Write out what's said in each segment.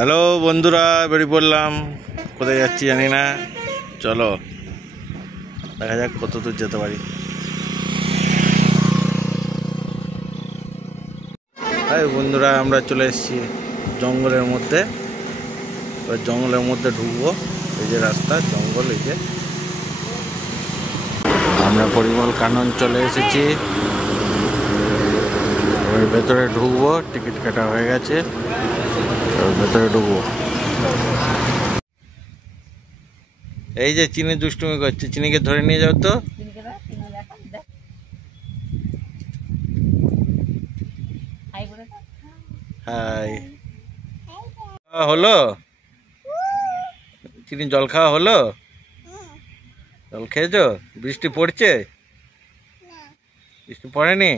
Hello বন্ধুরা, বেরিয়ে পড়লাম। কোথায় যাচ্ছি জানি না, চলো দেখা যাক কত দূর যেতে পারি। বন্ধুরা, আমরা চলে এসেছি জঙ্গলের মধ্যে। এবার জঙ্গলের মধ্যে ঢুকবো। এই যে রাস্তা, জঙ্গল। এই যে আমরা পরিমল কানন চলে এসেছি। ওর ভেতরে ঢুকবো, টিকিট কাটা হয়ে গেছে। ওর ভেতরে ঢুকবো। এই যে চিনি দুষ্টুমি করছে, চিনিকে ধরে নিয়ে যাও তো। হাই, হলো চিনি? জল খাওয়া হলো? জল খেয়েছো? বৃষ্টি পড়ছে? বৃষ্টি পড়েনি?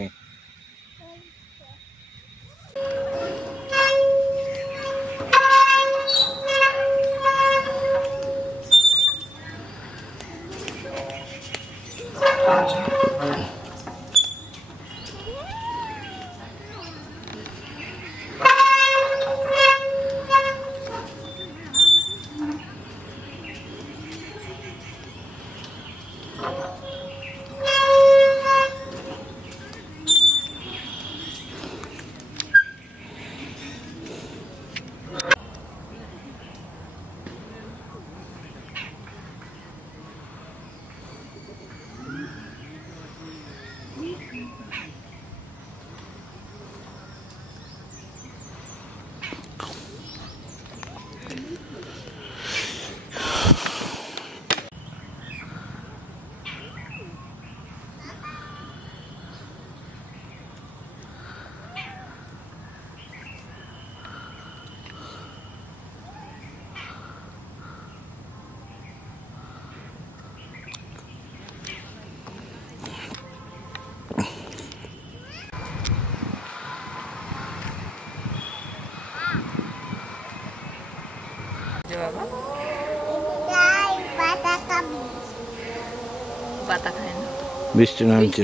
বৃষ্টি নামছে।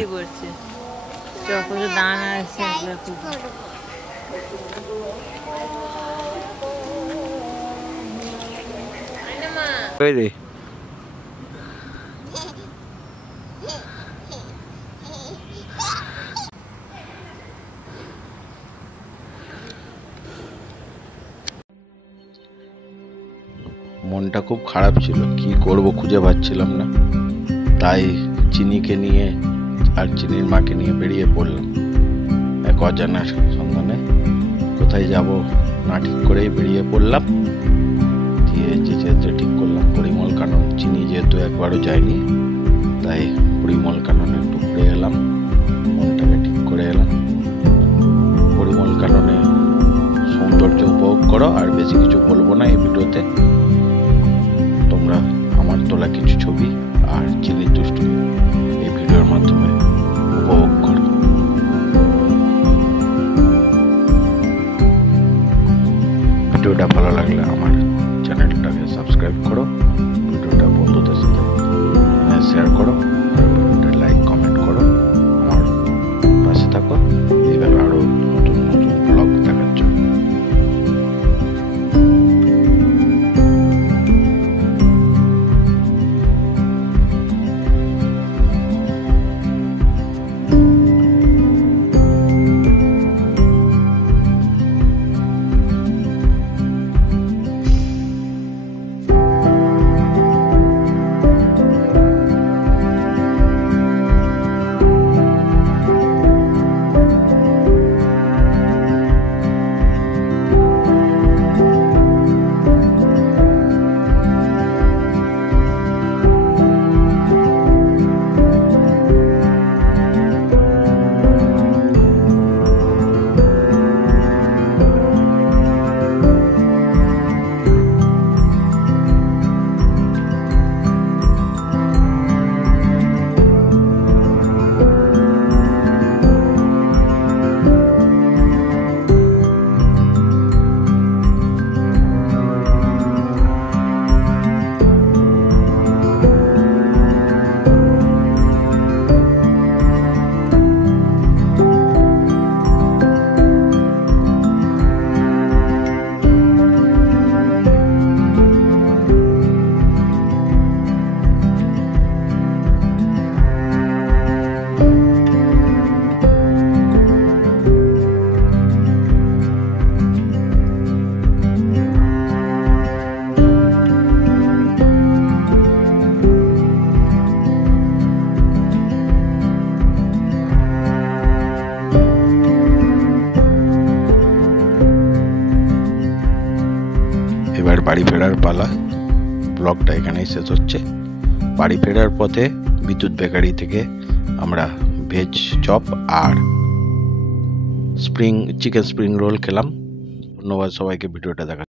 দানা আছে। মনটা খুব খারাপ ছিল, কি করব খুঁজে পাচ্ছিলাম না। তাই চিনিকে নিয়ে আর চিনির মাকে নিয়ে বেরিয়ে পড়লাম এক অজানার সন্ধানে। কোথায় যাব না ঠিক করেই বেরিয়ে পড়লাম। দিয়ে যেতে ঠিক করলাম পরিমল কানন। চিনি যেহেতু একবারও যায়নি, তাই পরিমল কাননে একটু ঘুরে এলাম, মনটাকে ঠিক করে এলাম। পরিমল কাননে সৌন্দর্য উপভোগ করো। আর বেশি কিছু বলবো না এই ভিডিওতে। তোমরা আমার তোলা কিছু ছবি আর চিনির দুষ্টুমি এই ভিডিওর মাধ্যমে উপভোগ করো। ভিডিওটা ভালো লাগলে আমার চ্যানেলটাকে সাবস্ক্রাইব করো, ভিডিওটা বন্ধুদের সাথে শেয়ার করো, ভিডিওটা লাইক কমেন্ট করো। আমার পাশে থাকো এইভাবে আরো নতুন নতুন ব্লগ দেখার জন্য। ফেরার পালা। ব্লগটা এখানেই শেষ হচ্ছে। বাড়ি ফেরার পথে বিদ্যুৎ বেকারি থেকে আমরা ভেজ চপ আর চিকেন স্প্রিং রোল খেলাম। ধন্যবাদ সবাইকে ভিডিওটা দেখা।